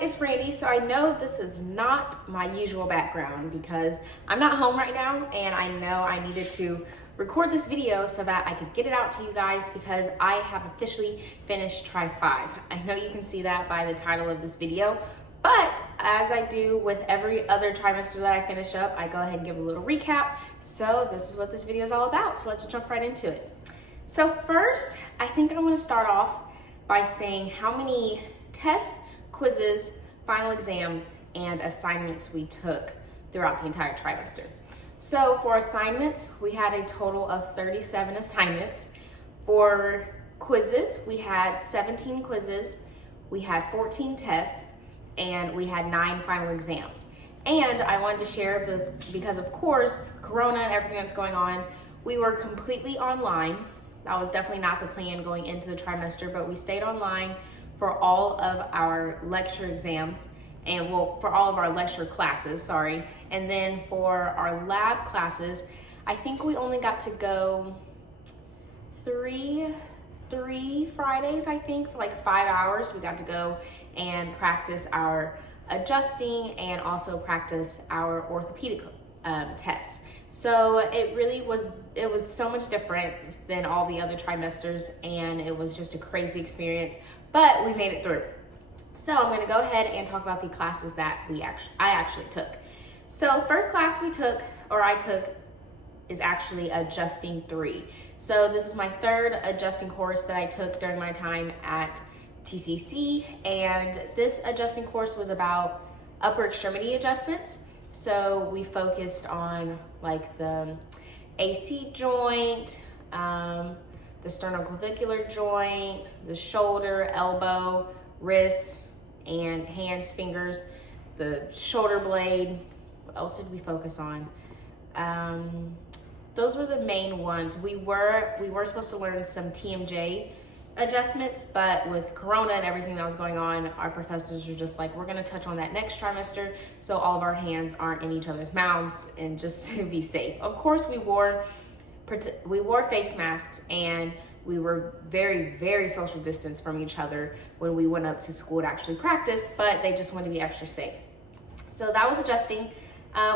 it's Randy. So I know this is not my usual background because I'm not home right now, and I know I needed to record this video so that I could get it out to you guys because I have officially finished Try 5. I know you can see that by the title of this video, but as I do with every other trimester that I finish up, I go ahead and give a little recap. So this is what this video is all about. So let's jump right into it. So first, I think I want to start off by saying how many tests, quizzes, final exams, and assignments we took throughout the entire trimester. So for assignments, we had a total of 37 assignments. For quizzes, we had 17 quizzes, we had 14 tests, and we had 9 final exams. And I wanted to share this because of course, Corona and everything that's going on, we were completely online. That was definitely not the plan going into the trimester, but we stayed online for all of our lecture exams and for all of our lecture classes, sorry. And then for our lab classes, I think we only got to go three Fridays, I think, for like 5 hours. We got to go and practice our adjusting and also practice our orthopedic tests. So it was so much different than all the other trimesters, and it was just a crazy experience, but we made it through. So I'm going to go ahead and talk about the classes that I actually took. So first class I took is actually Adjusting 3. So this was my third adjusting course that I took during my time at TCC, and this adjusting course was about upper extremity adjustments. So we focused on like the AC joint, the sternoclavicular joint, the shoulder, elbow, wrists, and hands, fingers, the shoulder blade. What else did we focus on? Those were the main ones. We were supposed to learn some TMJ adjustments, but with Corona and everything that was going on, our professors were just like, we're gonna touch on that next trimester so all of our hands aren't in each other's mouths and just to be safe. Of course, we wore face masks and we were very, very social distance from each other when we went up to school to actually practice, but they just wanted to be extra safe. So that was adjusting.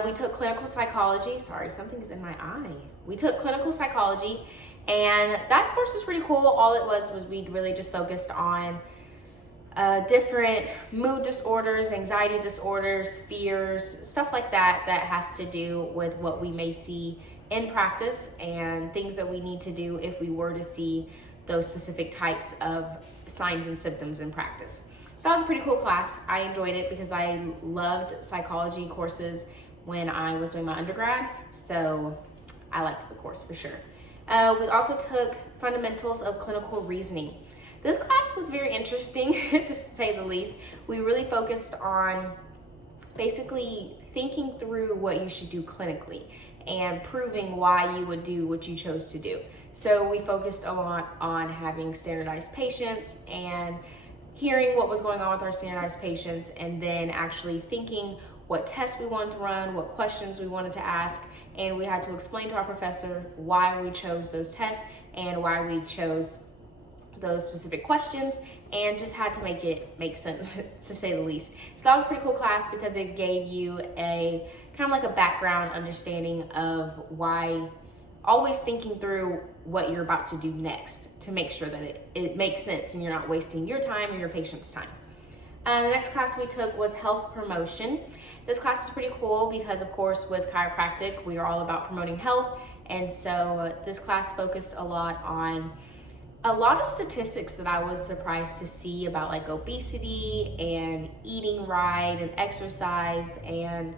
We took clinical psychology. Sorry, something's in my eye. We took clinical psychology, and that course was pretty cool. All it was we really just focused on different mood disorders, anxiety disorders, fears, stuff like that has to do with what we may see in practice and things that we need to do if we were to see those specific types of signs and symptoms in practice. So that was a pretty cool class. I enjoyed it because I loved psychology courses when I was doing my undergrad, so I liked the course for sure. We also took fundamentals of clinical reasoning. This class was very interesting to say the least. We really focused on basically thinking through what you should do clinically and proving why you would do what you chose to do. So we focused a lot on having standardized patients and hearing what was going on with our standardized patients, and then actually thinking what tests we wanted to run, what questions we wanted to ask, and we had to explain to our professor why we chose those tests and why we chose those specific questions, and just had to make it make sense to say the least. So that was a pretty cool class because it gave you a kind of like a background understanding of why, always thinking through what you're about to do next to make sure that it makes sense and you're not wasting your time or your patient's time. The next class we took was health promotion. This class is pretty cool because of course with chiropractic, we are all about promoting health. And so this class focused a lot on a lot of statistics that I was surprised to see about like obesity and eating right and exercise and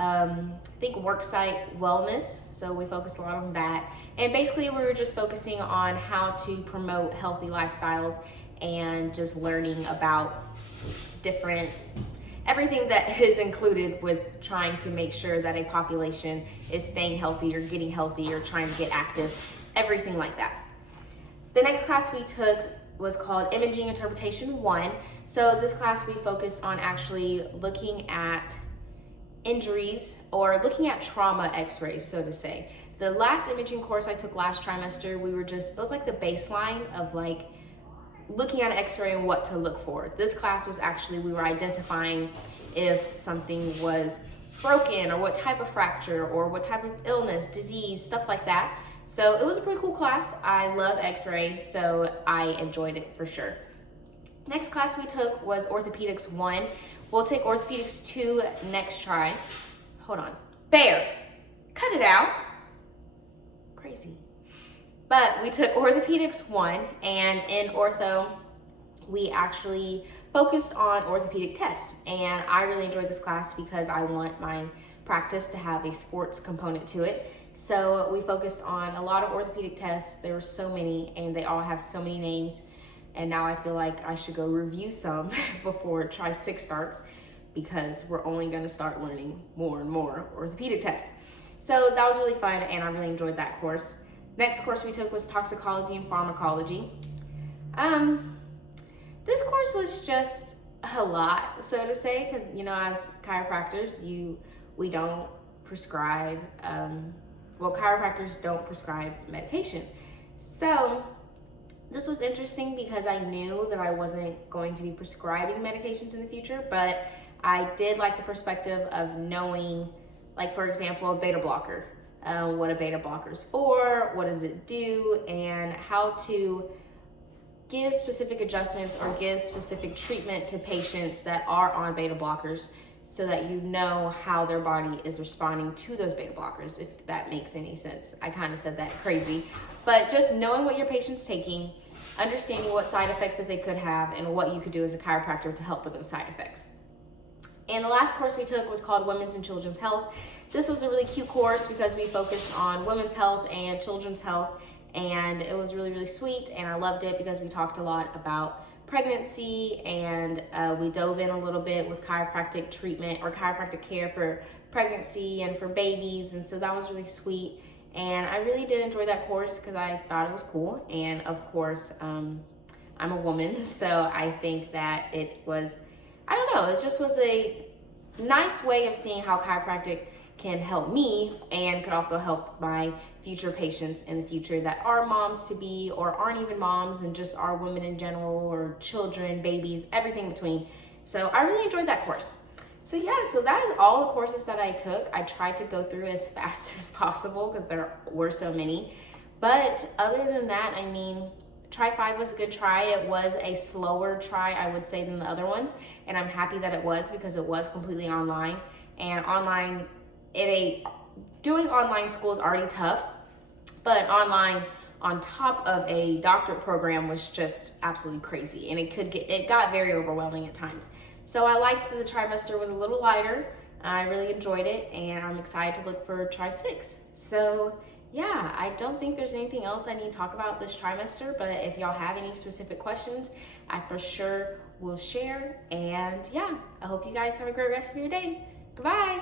I think worksite wellness. So we focused a lot on that. And basically we were just focusing on how to promote healthy lifestyles and just learning about everything that is included with trying to make sure that a population is staying healthy or getting healthy or trying to get active, everything like that. The next class we took was called Imaging Interpretation 1. So this class we focused on actually looking at injuries or looking at trauma x-rays, so to say. The last imaging course I took last trimester, it was like the baseline of like looking at an x-ray and what to look for. This class was actually, we were identifying if something was broken or what type of fracture or what type of illness, disease, stuff like that. So it was a pretty cool class. I love x-ray, so I enjoyed it for sure. Next class we took was Orthopedics 1. We'll take Orthopedics 2 next try. Hold on. Bear, cut it out. Crazy. But we took Orthopedics 1, and in ortho, we actually focused on orthopedic tests. And I really enjoyed this class because I want my practice to have a sports component to it. So we focused on a lot of orthopedic tests. There were so many, and they all have so many names. And now I feel like I should go review some before Try 6 starts, because we're only gonna start learning more and more orthopedic tests. So that was really fun, and I really enjoyed that course. Next course we took was toxicology and pharmacology. This course was just a lot, so to say, because as chiropractors, we don't prescribe, chiropractors don't prescribe medication. So this was interesting because I knew that I wasn't going to be prescribing medications in the future, but I did like the perspective of knowing, like for example, a beta blocker, what a beta blocker is for, what does it do, and how to give specific adjustments or give specific treatment to patients that are on beta blockers, so that you know how their body is responding to those beta blockers, if that makes any sense. I kind of said that crazy, but just knowing what your patient's taking, understanding what side effects that they could have, and what you could do as a chiropractor to help with those side effects. And the last course we took was called Women's and Children's Health. This was a really cute course because we focused on women's health and children's health, and it was really, really sweet, and I loved it because we talked a lot about pregnancy, and we dove in a little bit with chiropractic treatment or chiropractic care for pregnancy and for babies, and so that was really sweet. And I really did enjoy that course because I thought it was cool, and of course I'm a woman, so I think that it was, I don't know, it just was a nice way of seeing how chiropractic can help me and could also help my future patients in the future that are moms to be or aren't even moms and just are women in general, or children, babies, everything in between. So I really enjoyed that course. So yeah, so that is all the courses that I took. I tried to go through as fast as possible because there were so many. But other than that, I mean, Try 5 was a good try. It was a slower try, I would say, than the other ones. And I'm happy that it was, because it was completely online. And online, doing online school is already tough, but online on top of a doctorate program was just absolutely crazy. And it got very overwhelming at times. So I liked that the trimester was a little lighter. I really enjoyed it, and I'm excited to look for Try 6. So yeah, I don't think there's anything else I need to talk about this trimester, but if y'all have any specific questions, I for sure will share. And yeah, I hope you guys have a great rest of your day. Goodbye.